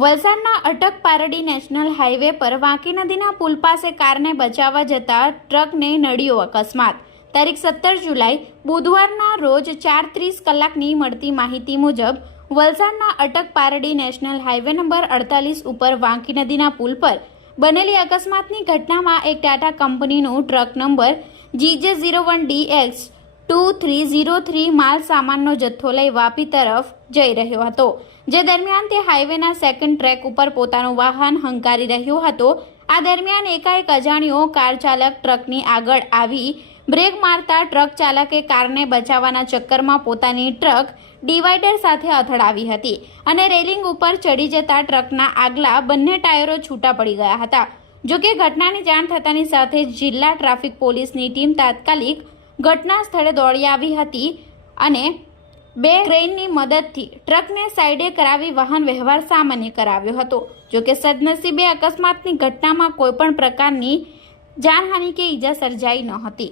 વલસાડના અટક Pardi national highway પર વાંકી નદીના પુલ પાસે કારને બચાવવા જતા ટ્રકને નડ્યો અકસ્માત। તારીખ 17 જુલાઈ બુધવારના રોજ 4:30 કલાકની મળતી માહિતી મુજબ વલસાડના અટક પારડી નેશનલ હાઈવે નંબર 48 ઉપર વાંકી નદીના પુલ પર બનેલી અકસ્માતની ઘટનામાં એક ટાટા કંપનીનું ટ્રક નંબર GJ01DX 2303 માલ સામાનનો જથ્થો લઈ વાપી તરફ જઈ રહ્યો હતો, જે દરમિયાન તે હાઈવેના સેકન્ડ ટ્રેક ઉપર પોતાનું વાહન હંકારી રહ્યો હતો। આ દરમિયાન એકાએક અજાણ્યો કાર ચાલક ટ્રકની આગળ આવી બ્રેક મારતા ટ્રક ચાલકે કારને બચાવવાના ચક્કરમાં પોતાની ટ્રક ડિવાઈડર સાથે અથડાવી હતી અને રેલિંગ ઉપર ચડી જતા ટ્રકના આગલા બંને ટાયરો છૂટા પડી ગયા હતા। જો કે ઘટનાની જાણ થતાની સાથે જ જિલ્લા ટ્રાફિક પોલીસની ટીમ તાત્કાલિક ઘટના સ્થળે દોડી આવી હતી અને 2 ક્રેનની મદદથી ટ્રકને સાઈડે કરાવી વાહન વ્યવહાર સામાન્ય કરાવ્યો હતો। જો કે સદનસીબે અકસ્માતની ઘટનામાં કોઈપણ પ્રકારની જાનહાનિ કે ઈજા સર્જાઈ ન હતી।